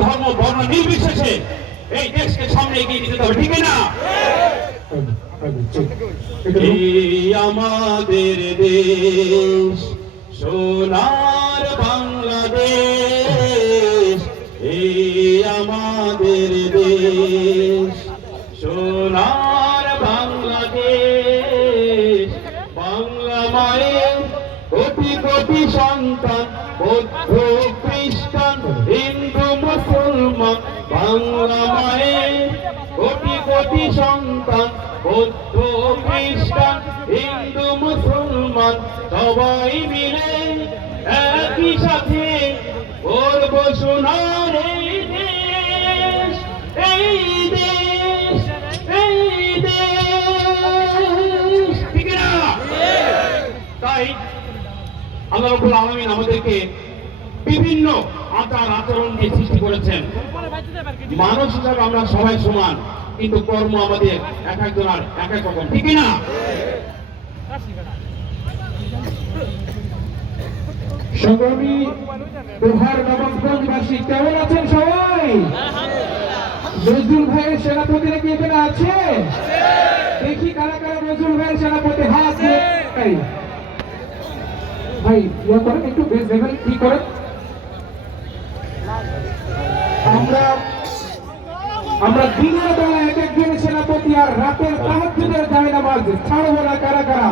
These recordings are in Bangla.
ধর্ম বর্ণ নির্বিশেষে এই দেশকে সামনে এগিয়ে নিতে হবে, ঠিক না? এই আমাদের দেশ, সোনার বাংলাদেশ, এই আমাদের দেশ, সোনার বাংলাদেশ। বাংলা মায়ের কোটি কোটি সন্তান, বৌদ্ধ খ্রিস্টান হিন্দু মুসলমান। বাংলা মায়ের কোটি কোটি সন্তান, বৌদ্ধ খ্রিস্টান হিন্দু মুসলমান। সবাই মিলে একই সাথে করব সোনার এই দেশ, এই দেশ, এই দেশ, ঠিক না? তাই আল্লাহ রাব্বুল আলামিন আমাদেরকে বিভিন্ন আচার আচরণ দিয়ে সৃষ্টি করেছেন। মানুষ হিসাবে আমরা সবাই সমান, কিন্তু কর্ম আমাদের এক একজনের এক এক রকম, ঠিক না? সংগ্রামী দোহার নবাবগঞ্জবাসী কেমন আছেন সবাই? নজরুল ভাইয়ের সেনাপতি নাকি এখানে আছে? দেখি কারা কারা নজরুল ভাইয়ের সেনাপতি হাত দিয়ে ভাই ইয়া করেন, একটু বেশ দেখেন কি করেন। আমরা দিনের বেলা এক একজনের সেনাপতি আর রাতের তাহাজ্জুদের যায় নামাজ ছাড়বো না। কারা কারা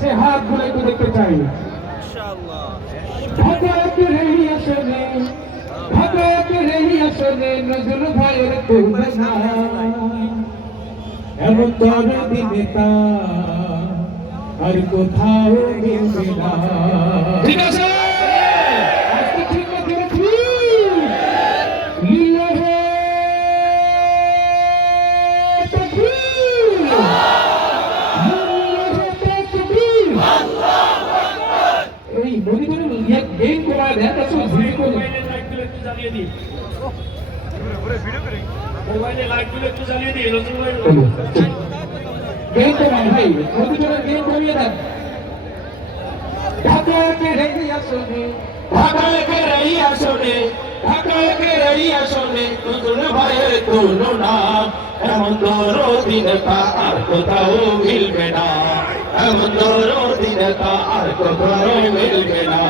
সে হাত গুলো একটু দেখতে চাই। ঢাকাকে রেহি আসনে, ঢাকাকে রেহি আসনে নজরুল ভাইয়ের তুলনা। এমন তর দিনে তা আর কোথাও মিলবে না। ঠিক আছে, আজকে ঠিক আছে লিল্লাহে তাকবীর, লিল্লাহে তাকবীর, আল্লাহু আকবার। এই নদী করে এক গেম করায় দেন তো ভিডিও করে মোবাইলে লাইটগুলো একটু জ্বালিয়ে দিই, মোবাইলে লাইটগুলো একটু জ্বালিয়ে দিই। রসুল ভাই গেম করায় ভাই, নদী করে গেম করিয়ে দেন। ঢাকাকে রেহি আসনে, ঢাকাকে রই আসনে, ঢাকাকে রই আসনে নজরুল ভাইয়ের তুলনা। এমন দরদিনতা আর কোথাও মিলবে না, এমন দরদিনতা আর কোথাও মিলবে না।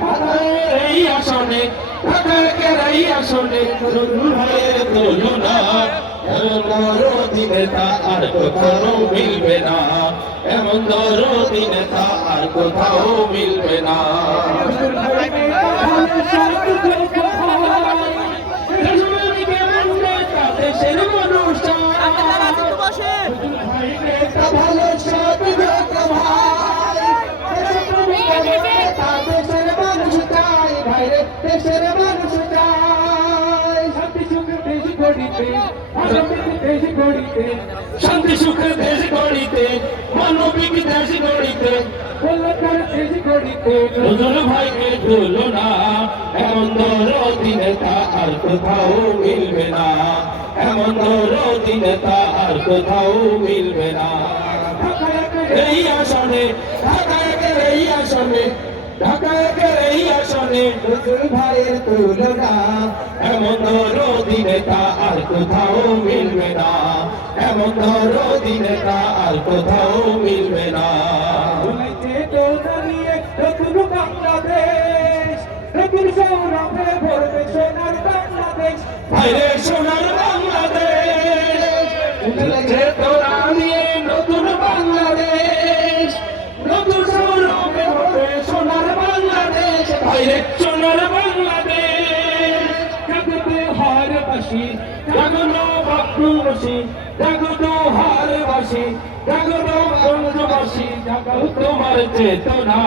ঢাকাকে রই আসনে, ঢাকাকে রই আসনে নজরুল ভাইয়ের তুলনা। এমন দরদিনতা আর কোথাও মিলবে না, এমন দরদিনতা আর কোথাও মিলবে না। দেশের মানুষ ভালো সব দেশের মানুষ চাই, ভাইরে দেশের মানুষ চাই। শান্তি সুখে দেশ গড়িতে, দেশ গড়িতে, শান্তি সুখে দেশ গড়িতে, মানবিক দেশ গড়িতে, কল্যাণকর দেশ গড়িতে নজরুল ভাইকে তুলনা। এমন দরদিনতা আর কোথাও মিলবে না, এমন দরদিনতা আর কোথাও মিলবে না। এই আসনে, ঢাকাকে এই আসনে, ঢাকাকে এই আসনে নজরুল ভাইয়ের তুলনা। এমন দরদিনতা আর কোথাও মিলবে না, এমন দরদিনতা আর কোথাও মিলবে না। ভুলাইতে তো দাঁড়িয়ে নতুন বাংলাদেশ, নতুন সৌরভে ভরবে সোনার বাংলাদেশ। ভাইরে সোনার বাংলাদেশ, উঠেছে তোরা নিয়ে নতুন বাংলাদেশ, নতুন সৌরভে হবে সোনার বাংলাদেশ। ভাইরে সোনার বাংলাদেশ। জাগতে হার বাসি, জাগনো বাপুবাসী, জাগনো হারবাসী, জাগনো গঞ্জবাসী, জাগাও তোমার চেতনা।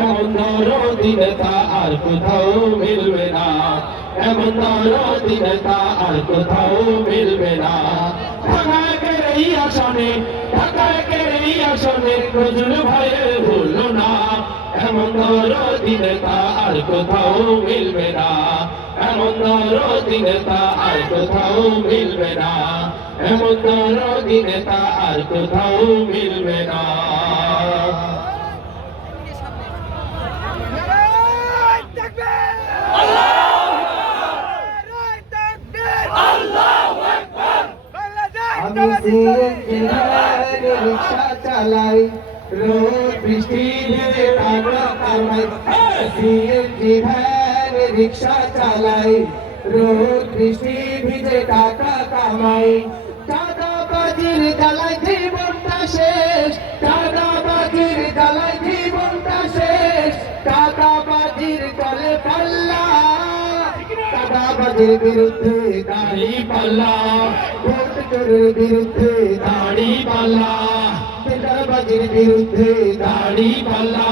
এমন দরদিনতা আর কোথাও মিলবে না, এমন দরদিনতা আর কোথাও মিলবে না। ঢাকাকে এই আসনে, ঢাকাকে এই আসনে নজরুল ভাইয়ের ভুলো না। এমন দরদিনতা আর কোথাও মিলবে না, এমন দরদিনতা আর কোথাও মিলবে না, এমন দরদিনতা আর কোথাও মিলবে না। আমি সিএনজি ভ্যান রিক্সা চালাই, রোদ বৃষ্টি ভেজে টাকা কামাই। সিএনজি ভ্যান রিক্সা চালাই, রোদ বৃষ্টি ভিজে টাকা কামাই। চাঁদাবাজির জ্বালায় জীবনটা শেষ, চাঁদাবাজির জ্বালায় জীবনটা শেষ, চাঁদাবাজির চলে পাল্লা, চাঁদাবাজির বিরুদ্ধে দাঁড়ি পাল্লা, ভোট চোরের বিরুদ্ধে দাঁড়ি পাল্লা, চাঁদাবাজির বিরুদ্ধে দাঁড়ি পাল্লা।